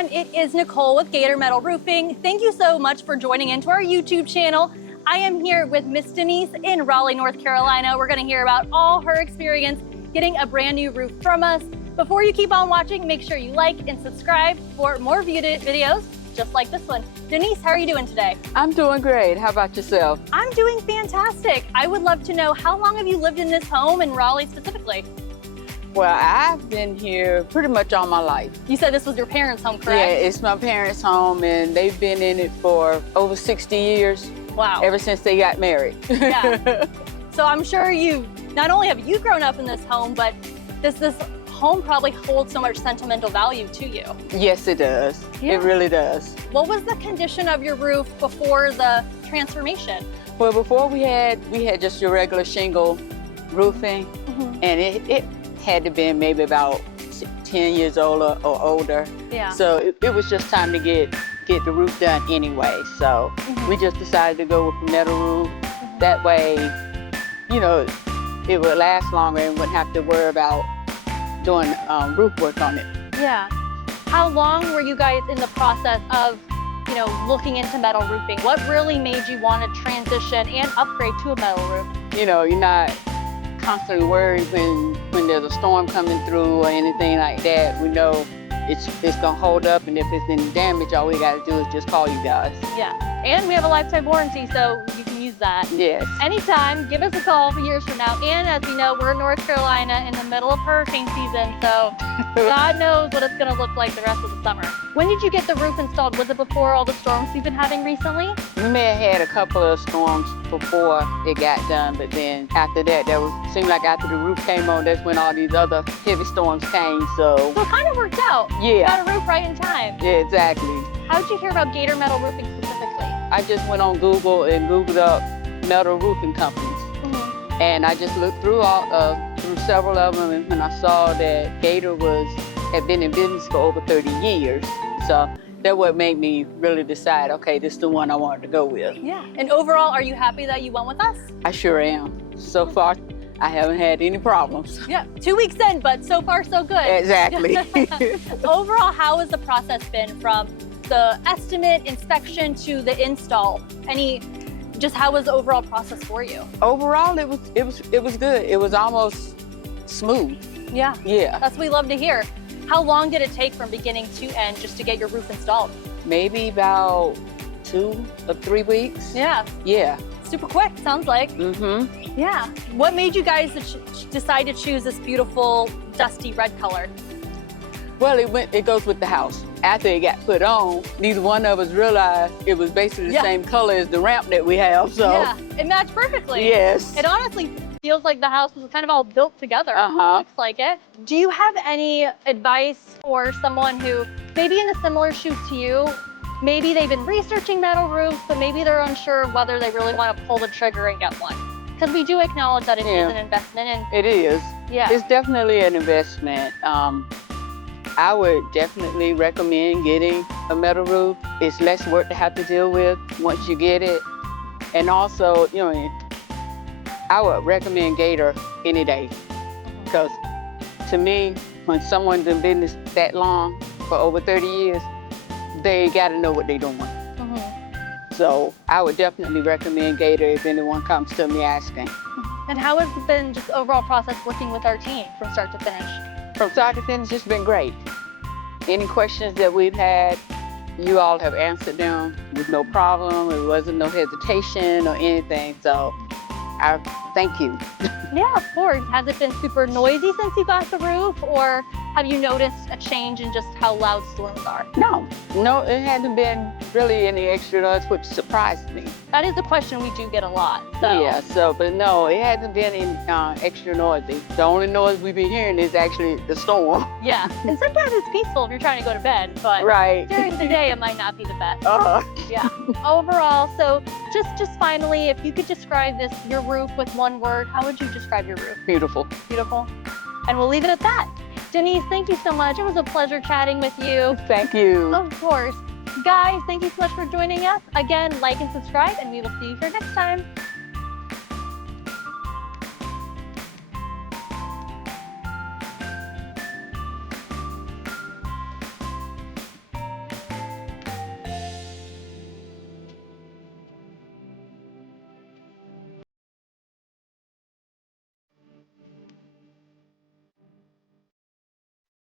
everyone, it is Nicole with Gator Metal Roofing. Thank you so much for joining into our YouTube channel. I am here with Miss Denise in Raleigh, North Carolina. We're gonna hear about all her experience getting a brand new roof from us. Before you keep on watching, make sure you like and subscribe for more videos just like this one. Denise, how are you doing today? I'm doing great. How about yourself? I'm doing fantastic. I would love to know, how long have you lived in this home in Raleigh specifically? Well, I've been here pretty much all my life. You said this was your parents' home, correct? Yeah, it's my parents' home, and they've been in it for over 60 years. Wow. Ever since they got married. Yeah. So I'm sure not only have you grown up in this home, but this home probably holds so much sentimental value to you. Yes, it does. Yeah. It really does. What was the condition of your roof before the transformation? Well, before we had just your regular shingle roofing, and it had to be maybe about 10 years old or older. Yeah. So it was just time to get the roof done anyway. So we just decided to go with the metal roof. That way, you know, it would last longer and wouldn't have to worry about doing roof work on it. Yeah. How long were you guys in the process of, looking into metal roofing? What really made you want to transition and upgrade to a metal roof? You know, you're not constantly worried when there's a storm coming through or anything like that. We know it's gonna hold up, and if it's any damage, all we gotta do is just call you guys. Yeah, and we have a lifetime warranty, so you can use that. Yes. Anytime, give us a call for years from now. And as you know, we're in North Carolina in the middle of hurricane season, so God knows what it's gonna look like the rest of the summer. When did you get the roof installed? Was it before all the storms we've been having recently? We may have had a couple of storms before it got done, but then after that, seemed like after the roof came on, that's when all these other heavy storms came, so. So it kind of worked out. Yeah. You got a roof right in time. Yeah, exactly. How did you hear about Gator Metal Roofing specifically? I just went on Google and Googled up metal roofing companies. And I just looked through several of them, and when I saw that Gator had been in business for over 30 years. So that what made me really decide, okay, this is the one I wanted to go with. Yeah. And overall, are you happy that you went with us? I sure am. So far, I haven't had any problems. Yeah, 2 weeks in, but so far so good. Exactly. Overall, how has the process been from the estimate, inspection to the install? How was the overall process for you? Overall, it was good. It was almost smooth. Yeah. Yeah. That's what we love to hear. How long did it take from beginning to end just to get your roof installed? Maybe about 2 or 3 weeks. Yeah. Yeah. Super quick, sounds like. Yeah. What made you guys decide to choose this beautiful dusty red color? Well, it goes with the house. After it got put on, neither one of us realized it was basically the same color as the ramp that we have. So yeah, it matched perfectly. Yes. It honestly feels like the house was kind of all built together. Looks like it. Do you have any advice for someone who maybe in a similar shoes to you? Maybe they've been researching metal roofs, but maybe they're unsure of whether they really want to pull the trigger and get one. Because we do acknowledge that it is an investment. And it is. Yeah. It's definitely an investment. I would definitely recommend getting a metal roof. It's less work to have to deal with once you get it. And also, I would recommend Gator any day. Because to me, when someone's in business that long, for over 30 years, they got to know what they're doing. So I would definitely recommend Gator if anyone comes to me asking. And how has it been just overall process working with our team from start to finish? From start to finish, it's been great. Any questions that we've had, you all have answered them with no problem. It wasn't no hesitation or anything. So I thank you. Yeah, of course. Has it been super noisy since you got the roof, or have you noticed a change in just how loud storms are? No, it hasn't been really any extra noise, which surprised me. That is a question we do get a lot. So. Yeah, but no, it hasn't been any extra noisy. The only noise we've been hearing is actually the storm. Yeah, and sometimes it's peaceful if you're trying to go to bed, but during the day it might not be the best. Yeah. Overall, so just finally, if you could describe your roof with one word, how would you describe your roof? Beautiful. Beautiful. And we'll leave it at that. Denise, thank you so much. It was a pleasure chatting with you. Thank you. Of course. Guys, thank you so much for joining us. Again, like and subscribe, and we will see you here next time.